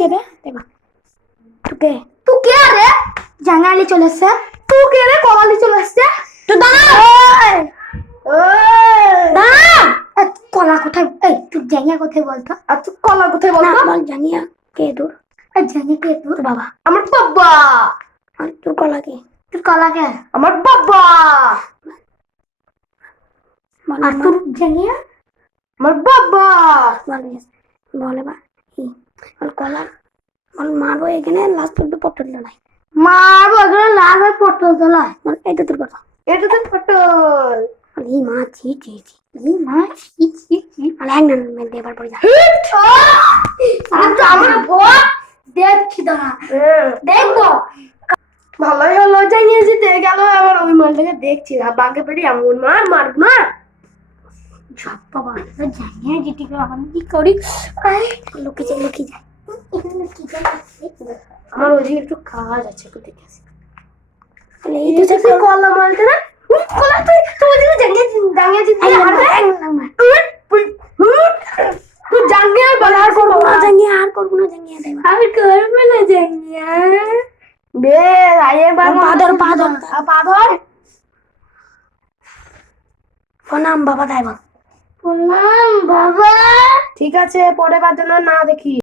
কে রে দেবা তুকে তুই কে রে? জাঙ্গালি চলে এসছে। তুই কে রে? কলালি চলে আসছে। তো দাঁড়া দাঁড়া। কলা কোথায়? এই তুই জাঙ্গিয়া কোথায় বলতো? আর তুই কলা কোথায় না বলতো? বল জাঙ্গিয়া কে তোর? জাঙ্গিয়া কে তোর? বাবা। আমার বাবা। আর তোর কলা কে? তোর কলা কে? আমার বাবা। আর তোর জাঙ্গিয়া? আমার বাবা। বলে বা বল কলা বল মারবো এখানে লাস্ট পর্যন্ত পটল নাই মারবো এখানে লাল হয়ে পটল তোলায়। এটা তোর কথা। এটা তো পটল। এই মা ছি ছি ছি এই মা ছি ছি ছি আর এক না দেবার পরে যা আমার ভয় দেখছি দাঁড়া দেখবো। ভালোই হলো জানিয়ে জিতে গেল। আবার ওই মালটাকে দেখছি না বাঘে পেড়ে এমন মার মার মার বাবা জানিয়ে যেটি আমি কি করি লুকিয়ে যাই লুকিয়ে যাই লুকিয়ে যাই আমার ওদিকে একটু কাজ আছে একটু দেখে আসি। এই তো তুই কলা মালটা না কলা তুই তুই ওদিকে জাঙ্গিয়ে জিতে তুই জাঙ্গিয়ে বলা আর করবো না জাঙ্গিয়া আর করবো না জাঙ্গিয়া দেবা আর করবে না জাঙ্গিয়া বে আয়ে পাদর পাদর পাদর প্রণাম বাবা তাই বল প্রণাম বাবা। ঠিক আছে পরে বার জন্য না দেখি।